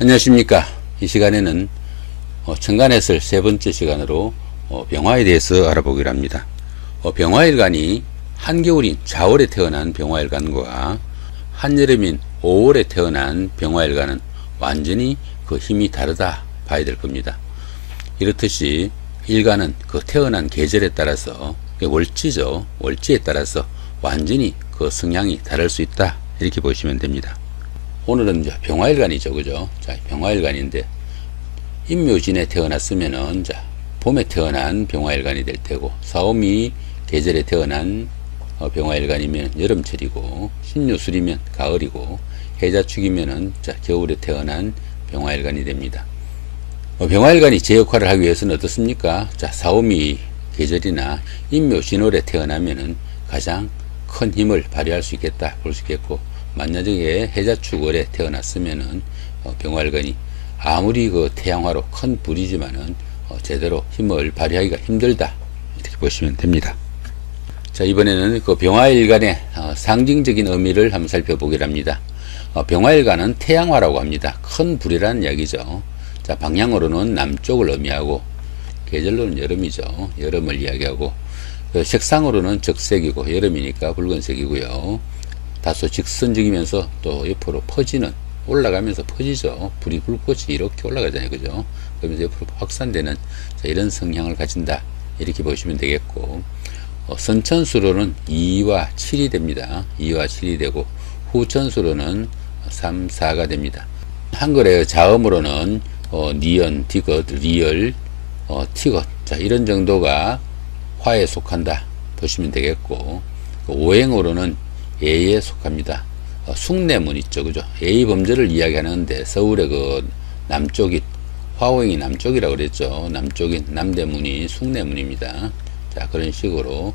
안녕하십니까. 이 시간에는 천간해설 세 번째 시간으로 병화에 대해서 알아보기로 합니다. 병화일간이 한겨울인 4월에 태어난 병화일간과 한여름인 5월에 태어난 병화일간은 완전히 그 힘이 다르다 봐야 될 겁니다. 이렇듯이 일간은 그 태어난 계절에 따라서 월지죠. 월지에 따라서 완전히 그 성향이 다를 수 있다 이렇게 보시면 됩니다. 오늘은 이제 병화일간이죠, 그죠? 자, 병화일간인데 임묘진에 태어났으면은 자, 봄에 태어난 병화일간이 될 테고, 사오미 계절에 태어난 병화일간이면 여름철이고, 신유술이면 가을이고, 해자축이면은 자, 겨울에 태어난 병화일간이 됩니다. 병화일간이 제 역할을 하기 위해서는 어떻습니까? 자, 사오미 계절이나 임묘진월에 태어나면은 가장 큰 힘을 발휘할 수 있겠다 볼 수 있겠고, 만약에 해자축월에 태어났으면은 병화일간이 아무리 그 태양화로 큰 불이지만은 제대로 힘을 발휘하기가 힘들다 이렇게 보시면 됩니다. 자, 이번에는 그 병화일간의 상징적인 의미를 한번 살펴보기로 합니다. 병화일간은 태양화라고 합니다. 큰 불이라는 이야기죠. 자, 방향으로는 남쪽을 의미하고, 계절로는 여름이죠. 여름을 이야기하고, 색상으로는 적색이고, 여름이니까 붉은색이고요. 다소 직선적이면서 또 옆으로 퍼지는, 올라가면서 퍼지죠. 불이 불꽃이 이렇게 올라가잖아요, 그죠? 그러면서 옆으로 확산되는 이런 성향을 가진다 이렇게 보시면 되겠고, 선천수로는 2와 7이 됩니다. 2와 7이 되고, 후천수로는 3, 4가 됩니다. 한글의 자음으로는 니은, 디귿, 리을, 티귿, 자, 이런 정도가 화에 속한다 보시면 되겠고, 오행으로는 예에 속합니다. 숭례문 있죠, 그죠? 예의 범절을 이야기하는데 서울의 그 남쪽이, 화오행이 남쪽이라고 그랬죠. 남쪽인 남대문이 숭례문입니다. 자, 그런 식으로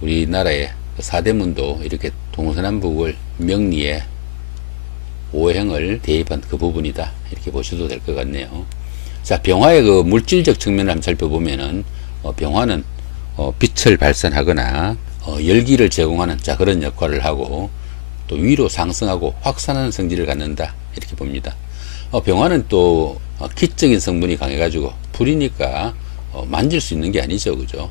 우리나라의 사대문도 이렇게 동서남북을 명리에 오행을 대입한 그 부분이다 이렇게 보셔도 될 것 같네요. 자, 병화의 그 물질적 측면을 한번 살펴보면은 병화는 빛을 발산하거나 열기를 제공하는 자, 그런 역할을 하고, 또 위로 상승하고 확산하는 성질을 갖는다 이렇게 봅니다. 병화는 또 기적인 성분이 강해 가지고 불이니까 만질 수 있는 게 아니죠, 그죠?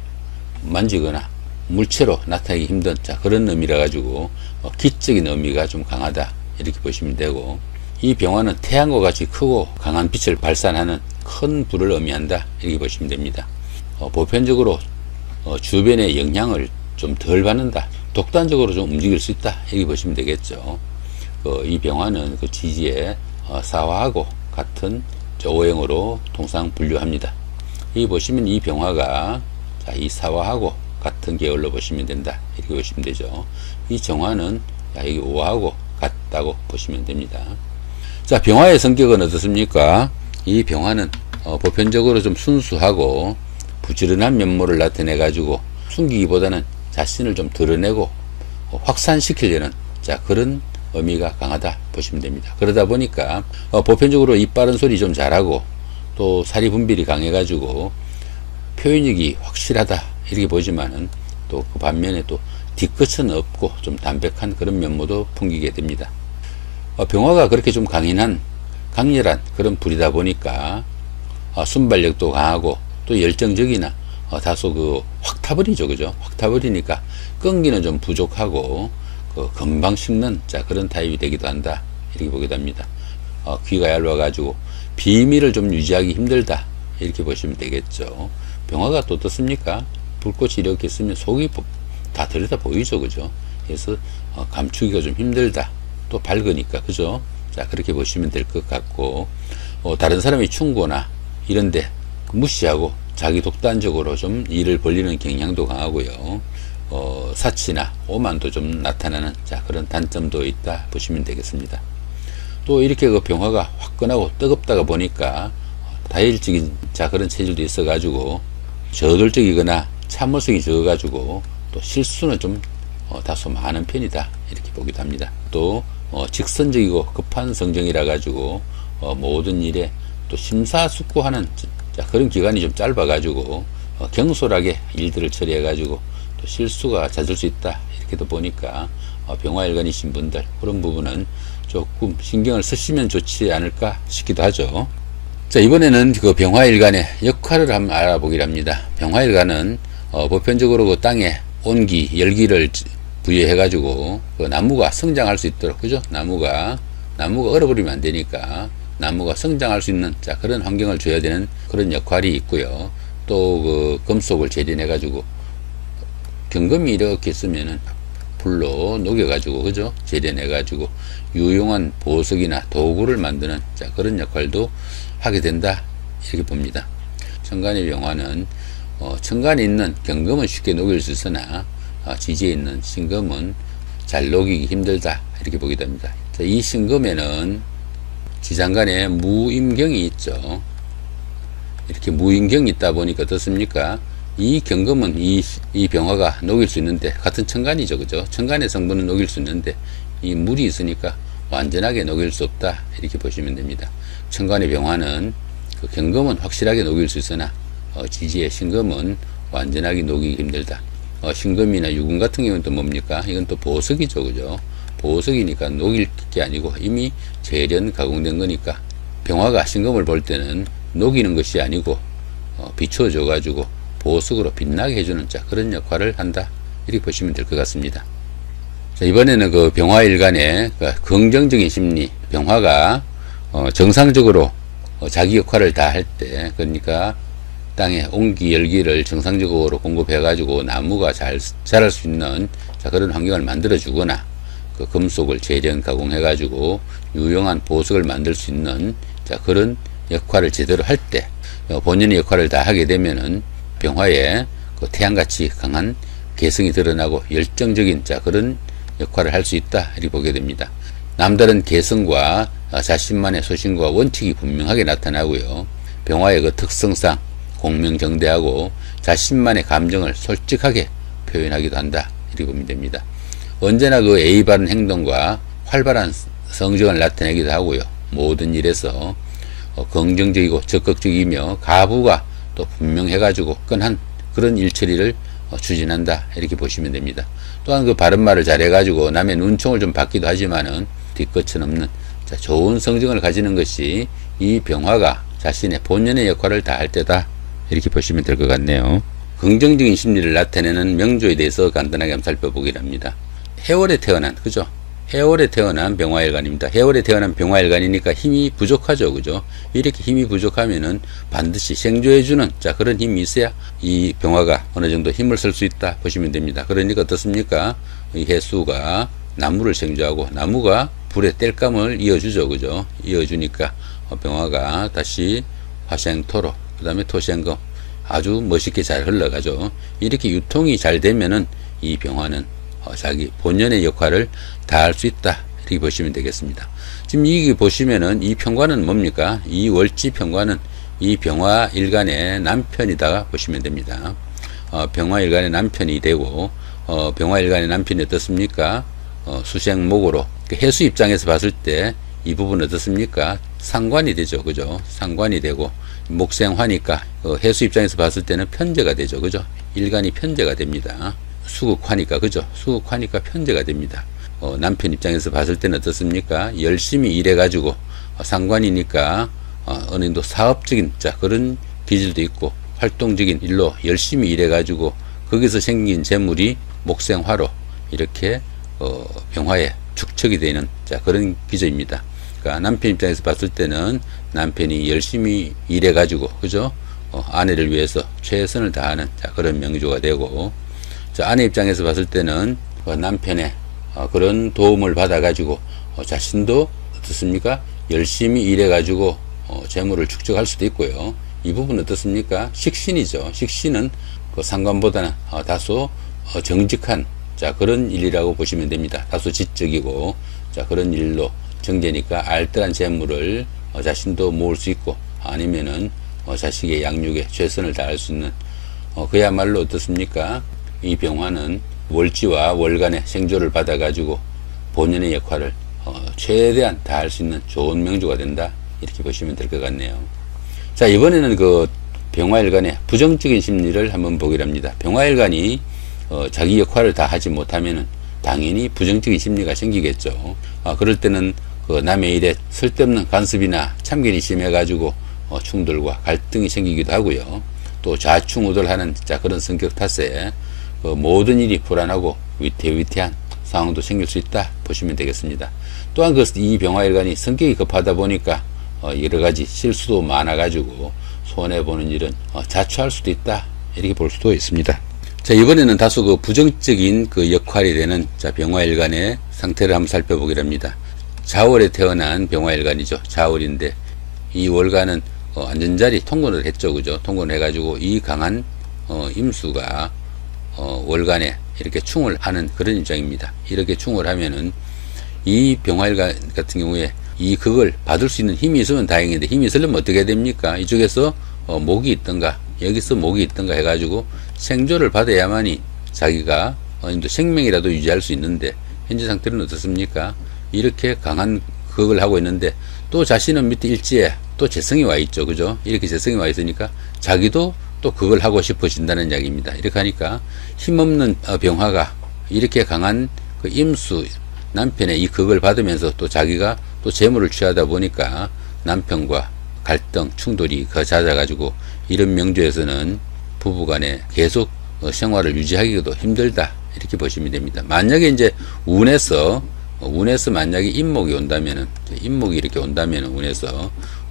만지거나 물체로 나타내기 힘든 자, 그런 의미라 가지고 기적인 의미가 좀 강하다 이렇게 보시면 되고, 이 병화는 태양과 같이 크고 강한 빛을 발산하는 큰 불을 의미한다 이렇게 보시면 됩니다. 보편적으로 주변의 영향을 좀 덜 받는다, 독단적으로 좀 움직일 수 있다 이렇게 보시면 되겠죠. 이 병화는 그 지지에 사화하고 같은 오행으로 통상 분류합니다. 이 보시면 이 병화가 자, 이 사화하고 같은 계열로 보시면 된다 이렇게 보시면 되죠. 이 정화는 여기 오하고 같다고 보시면 됩니다. 자, 병화의 성격은 어떻습니까? 이 병화는 보편적으로 좀 순수하고 부지런한 면모를 나타내 가지고 숨기기보다는 자신을 좀 드러내고 확산시키려는 자, 그런 의미가 강하다 보시면 됩니다. 그러다 보니까 보편적으로 입 바른 소리 좀 잘하고, 또 사리 분별이 강해 가지고 표현력이 확실하다 이렇게 보지만은, 또 그 반면에 또 뒤끝은 없고 좀 담백한 그런 면모도 풍기게 됩니다. 병화가 그렇게 좀 강렬한 그런 불이다 보니까 순발력도 강하고, 또 열정적이나 다소 그 확 타버리죠, 그죠? 확 타버리니까 끈기는 좀 부족하고 금방 식는 자, 그런 타입이 되기도 한다 이렇게 보기도 합니다. 귀가 얇아 가지고 비밀을 좀 유지하기 힘들다 이렇게 보시면 되겠죠. 병화가 또 어떻습니까? 불꽃이 이렇게 있으면 속이 다 들여다 보이죠, 그죠? 그래서 감추기가 좀 힘들다, 또 밝으니까, 그죠? 자, 그렇게 보시면 될 것 같고, 다른 사람이 충고나 이런데 무시하고 자기 독단적으로 좀 일을 벌리는 경향도 강하고요. 사치나 오만도 좀 나타나는 자, 그런 단점도 있다 보시면 되겠습니다. 또 이렇게 그 병화가 화끈하고 뜨겁다가 보니까 다혈적인 자, 그런 체질도 있어 가지고 저돌적이거나 참을성이 적어 가지고 또 실수는 좀 다소 많은 편이다 이렇게 보기도 합니다. 또 직선적이고 급한 성정이라 가지고 모든 일에 또 심사숙고하는 자, 그런 기간이 좀 짧아 가지고 경솔하게 일들을 처리해 가지고 또 실수가 잦을 수 있다 이렇게도 보니까 병화일간이신 분들, 그런 부분은 조금 신경을 쓰시면 좋지 않을까 싶기도 하죠. 자, 이번에는 그 병화일간의 역할을 한번 알아보기로 합니다. 병화일간은 보편적으로 그 땅에 온기, 열기를 부여해 가지고 그 나무가 성장할 수 있도록, 그죠? 나무가 얼어버리면 안 되니까 나무가 성장할 수 있는, 자, 그런 환경을 줘야 되는 그런 역할이 있고요. 또 그 금속을 재련해 가지고, 경금이 이렇게 쓰면은 불로 녹여 가지고, 그죠? 재련해 가지고 유용한 보석이나 도구를 만드는, 자, 그런 역할도 하게 된다, 이렇게 봅니다. 천간의 병화는 천간에 있는 경금은 쉽게 녹일 수 있으나 지지에 있는 신금은 잘 녹이기 힘들다, 이렇게 보게 됩니다. 자, 이 신금에는 지장간에 무임경이 있죠. 이렇게 무임경이 있다 보니까 어떻습니까? 이 경금은 이 병화가 녹일 수 있는데, 같은 천간이죠, 그죠? 천간의 성분은 녹일 수 있는데 이 물이 있으니까 완전하게 녹일 수 없다, 이렇게 보시면 됩니다. 천간의 병화는 그 경금은 확실하게 녹일 수 있으나 지지의 신금은 완전하게 녹이기 힘들다. 신금이나 유금 같은 경우는 또 뭡니까? 이건 또 보석이죠, 그죠? 보석이니까 녹일 게 아니고 이미 재련 가공된 거니까, 병화가 신금을 볼 때는 녹이는 것이 아니고 비춰줘 가지고 보석으로 빛나게 해주는, 자, 그런 역할을 한다, 이렇게 보시면 될 것 같습니다. 자, 이번에는 그 병화일간의 긍정적인 심리, 병화가 정상적으로 자기 역할을 다 할 때, 그러니까 땅에 온기, 열기를 정상적으로 공급해 가지고 나무가 잘 자랄 수 있는, 자, 그런 환경을 만들어 주거나, 그 금속을 재련 가공해 가지고 유용한 보석을 만들 수 있는, 자, 그런 역할을 제대로 할 때, 본인의 역할을 다 하게 되면은 병화에 그 태양같이 강한 개성이 드러나고 열정적인, 자, 그런 역할을 할 수 있다, 이렇게 보게 됩니다. 남다른 개성과 자신만의 소신과 원칙이 분명하게 나타나고요. 병화의 그 특성상 공명정대하고 자신만의 감정을 솔직하게 표현하기도 한다, 이렇게 보면 됩니다. 언제나 그 예의 바른 행동과 활발한 성정을 나타내기도 하고요. 모든 일에서 긍정적이고 적극적이며 가부가 또 분명해가지고 끈한 그런 일처리를 추진한다, 이렇게 보시면 됩니다. 또한 그 바른 말을 잘해가지고 남의 눈총을 좀 받기도 하지만은 뒤끝은 없는, 자, 좋은 성정을 가지는 것이 이 병화가 자신의 본연의 역할을 다 할 때다, 이렇게 보시면 될 것 같네요. 긍정적인 심리를 나타내는 명조에 대해서 간단하게 한번 살펴보기로 합니다. 해월에 태어난, 그죠? 해월에 태어난 병화일간입니다. 해월에 태어난 병화일간이니까 힘이 부족하죠, 그죠? 이렇게 힘이 부족하면은 반드시 생조해주는, 자, 그런 힘이 있어야 이 병화가 어느 정도 힘을 쓸 수 있다, 보시면 됩니다. 그러니까 어떻습니까? 이 해수가 나무를 생조하고 나무가 불에 땔감을 이어주죠, 그죠? 이어주니까 병화가 다시 화생토로, 그 다음에 토생금 아주 멋있게 잘 흘러가죠. 이렇게 유통이 잘 되면은 이 병화는 자기 본연의 역할을 다 할 수 있다, 이렇게 보시면 되겠습니다. 지금 이게 보시면은 이 평관은 뭡니까? 이 월지 평관은 이 병화일간의 남편이다 보시면 됩니다. 병화일간의 남편이 되고, 병화일간의 남편이 어떻습니까? 수생목으로, 해수 입장에서 봤을 때 이 부분 어떻습니까? 상관이 되죠, 그죠? 상관이 되고, 목생화니까 해수 입장에서 봤을 때는 편제가 되죠, 그죠? 일간이 편제가 됩니다. 수국화니까, 그죠? 수국화니까 편제가 됩니다. 남편 입장에서 봤을 때는 어떻습니까? 열심히 일해가지고, 상관이니까 어느 정도 사업적인, 자, 그런 기질도 있고, 활동적인 일로 열심히 일해가지고 거기서 생긴 재물이 목생화로 이렇게 병화에 축적이 되는, 자, 그런 기조입니다. 그러니까 남편 입장에서 봤을 때는 남편이 열심히 일해가지고, 그죠? 아내를 위해서 최선을 다하는, 자, 그런 명조가 되고, 자, 아내 입장에서 봤을 때는 남편의 그런 도움을 받아가지고 자신도 어떻습니까? 열심히 일해가지고 재물을 축적할 수도 있고요. 이 부분 어떻습니까? 식신이죠. 식신은 그 상관보다는 다소 정직한, 자, 그런 일이라고 보시면 됩니다. 다소 지적이고, 자, 그런 일로 정제니까 알뜰한 재물을 자신도 모을 수 있고, 아니면은 자식의 양육에 최선을 다할 수 있는, 그야말로 어떻습니까? 이 병화는 월지와 월간의 생조를 받아가지고 본연의 역할을 최대한 다할 수 있는 좋은 명조가 된다, 이렇게 보시면 될 것 같네요. 자, 이번에는 그 병화일간의 부정적인 심리를 한번 보기로 합니다. 병화일간이 자기 역할을 다 하지 못하면은 당연히 부정적인 심리가 생기겠죠. 그럴 때는 그 남의 일에 쓸데없는 간섭이나 참견이 심해가지고 충돌과 갈등이 생기기도 하고요. 또 좌충우돌하는 그런 성격 탓에 그 모든 일이 불안하고 위태위태한 상황도 생길 수 있다 보시면 되겠습니다. 또한 이 병화일간이 성격이 급하다 보니까 여러가지 실수도 많아가지고 손해보는 일은 자초할 수도 있다 이렇게 볼 수도 있습니다. 자, 이번에는 다소 그 부정적인 그 역할이 되는 병화일간의 상태를 한번 살펴보기로 합니다. 자월에 태어난 병화일간이죠. 자월인데 이 월간은 안전자리 통근을 했죠. 그죠? 통근을 해가지고 이 강한 임수가 월간에 이렇게 충을 하는 그런 입장입니다. 이렇게 충을 하면은 이 병화일간 같은 경우에 이 극을 받을 수 있는 힘이 있으면 다행인데 힘이 있으려면 어떻게 됩니까? 이쪽에서 목이 있던가 여기서 목이 있던가 해가지고 생조를 받아야만이 자기가 어느 정도 생명이라도 유지할 수 있는데 현재 상태는 어떻습니까? 이렇게 강한 극을 하고 있는데 또 자신은 밑에 일지에 또 재성이 와 있죠. 그죠? 이렇게 재성이 와 있으니까 자기도 또 극을 하고 싶어진다는 이야기입니다. 이렇게 하니까 힘없는 병화가 이렇게 강한 그 임수 남편의 이 극을 받으면서 또 자기가 또 재물을 취하다 보니까 남편과 갈등, 충돌이 더 잦아가지고 이런 명조에서는 부부간에 계속 생활을 유지하기도 힘들다 이렇게 보시면 됩니다. 만약에 이제 운에서 만약에 인목이 온다면은 인목이 이렇게 온다면은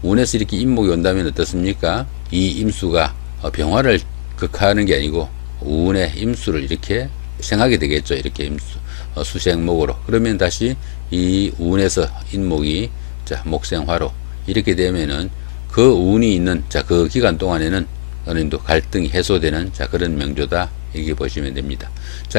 운에서 이렇게 인목이 온다면 어떻습니까? 이 임수가 병화를 극하는 게 아니고 운의 임수를 이렇게 생하게 되겠죠. 이렇게 임수 수생목으로 그러면 다시 이 운에서 인목이 목생화로 이렇게 되면은 그 운이 있는 그 기간 동안에는 어느 정도 갈등이 해소되는 그런 명조다 이렇게 보시면 됩니다.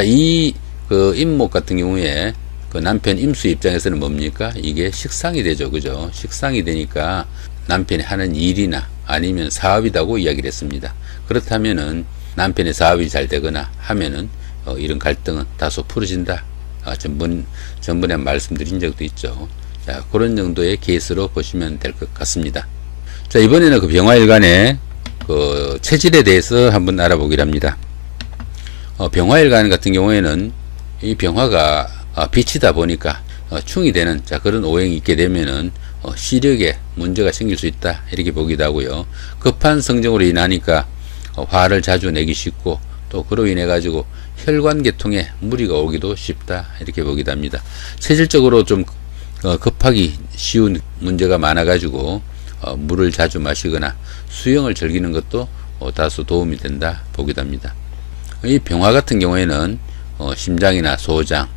이 그 임목 같은 경우에 그 남편 임수 입장에서는 뭡니까? 이게 식상이 되죠. 그죠? 식상이 되니까 남편이 하는 일이나 아니면 사업이라고 이야기를 했습니다. 그렇다면은 남편의 사업이 잘 되거나 하면은 이런 갈등은 다소 풀어진다. 전번에 말씀드린 적도 있죠. 그런 정도의 케이스로 보시면 될 것 같습니다. 이번에는 그 병화일간의 그 체질에 대해서 한번 알아보기로 합니다. 병화일간 같은 경우에는 이 병화가 빛이다 보니까 충이 되는 그런 오행이 있게 되면은 시력에 문제가 생길 수 있다 이렇게 보기도 하고요. 급한 성정으로 인하니까 화를 자주 내기 쉽고 또 그로 인해 가지고 혈관계통에 무리가 오기도 쉽다 이렇게 보기도 합니다. 체질적으로 좀 급하기 쉬운 문제가 많아 가지고 물을 자주 마시거나 수영을 즐기는 것도 다소 도움이 된다 보기도 합니다. 이 병화 같은 경우에는 심장이나 소장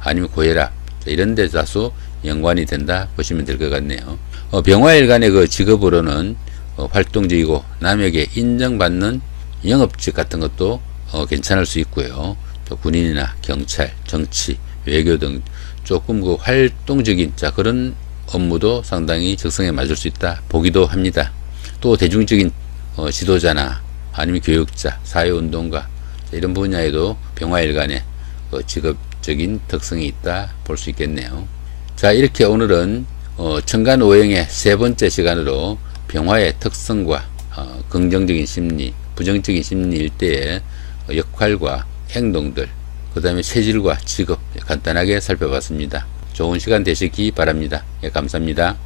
아니면 고혈압 이런 데 다소 연관이 된다 보시면 될 것 같네요. 병화일간의 그 직업으로는 활동적이고 남에게 인정받는 영업직 같은 것도 괜찮을 수 있고요. 또 군인이나 경찰, 정치, 외교 등 조금 그 활동적인 그런 업무도 상당히 적성에 맞을 수 있다 보기도 합니다. 또 대중적인 지도자나 아니면 교육자, 사회운동가 이런 분야에도 병화일간의 직업적인 특성이 있다 볼 수 있겠네요. 이렇게 오늘은 천간오행의 세 번째 시간으로 병화의 특성과 긍정적인 심리, 부정적인 심리일 때의 역할과 행동들, 그 다음에 체질과 직업 간단하게 살펴봤습니다. 좋은 시간 되시기 바랍니다. 감사합니다.